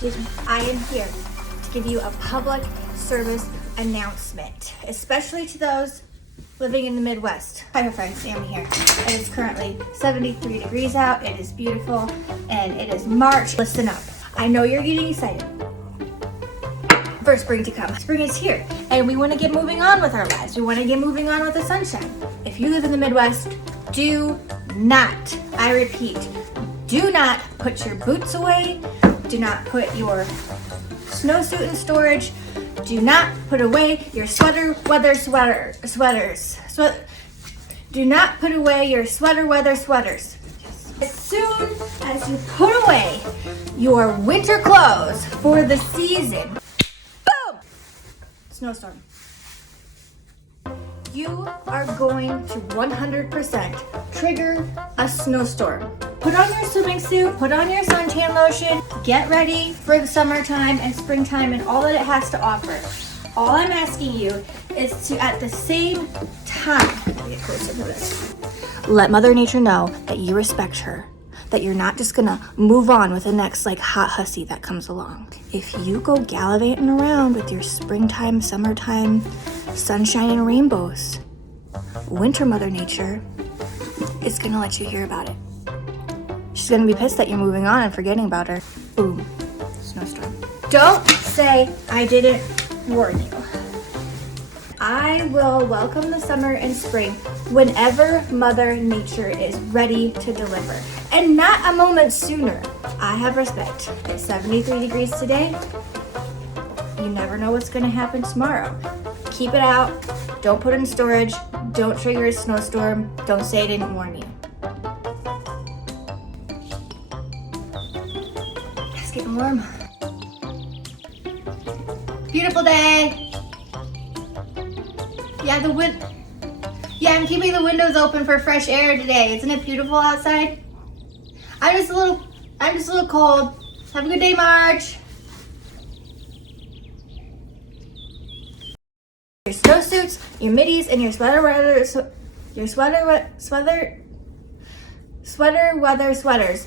excuse me, I am here to give you a public service announcement, especially to those living in the Midwest. Hi friends, Sam here. It is currently 73 degrees out. It is beautiful and it is March. Listen up. I know you're getting excited for spring to come. Spring is here and we want to get moving on with our lives. We want to get moving on with the sunshine. If you live in the Midwest, do not, I repeat, do not put your boots away. Do not put your snowsuit in storage. Do not put away your sweaters. Do not put away your sweaters. As soon as you put away your winter clothes for the season, boom! Snowstorm. You are going to 100% trigger a snowstorm. Put on your swimming suit, put on your suntan lotion, get ready for the summertime and springtime and all that it has to offer. All I'm asking you is to, at the same time, let me get closer to this, let Mother Nature know that you respect her, that you're not just gonna move on with the next hot hussy that comes along. If you go gallivanting around with your springtime, summertime, sunshine and rainbows, winter Mother Nature is gonna let you hear about it. She's gonna be pissed that you're moving on and forgetting about her. Boom, snowstorm. Don't say I didn't warn you. I will welcome the summer and spring whenever Mother Nature is ready to deliver, and not a moment sooner. I have respect. It's 73 degrees today. You never know what's gonna happen tomorrow. Keep it out. Don't put it in storage. Don't trigger a snowstorm. Don't say I didn't warn you. It's getting warm. Beautiful day. Yeah, I'm keeping the windows open for fresh air today. Isn't it beautiful outside? I'm just a little cold. Have a good day, March. Your snowsuits, your middies, and your sweater weather sweaters.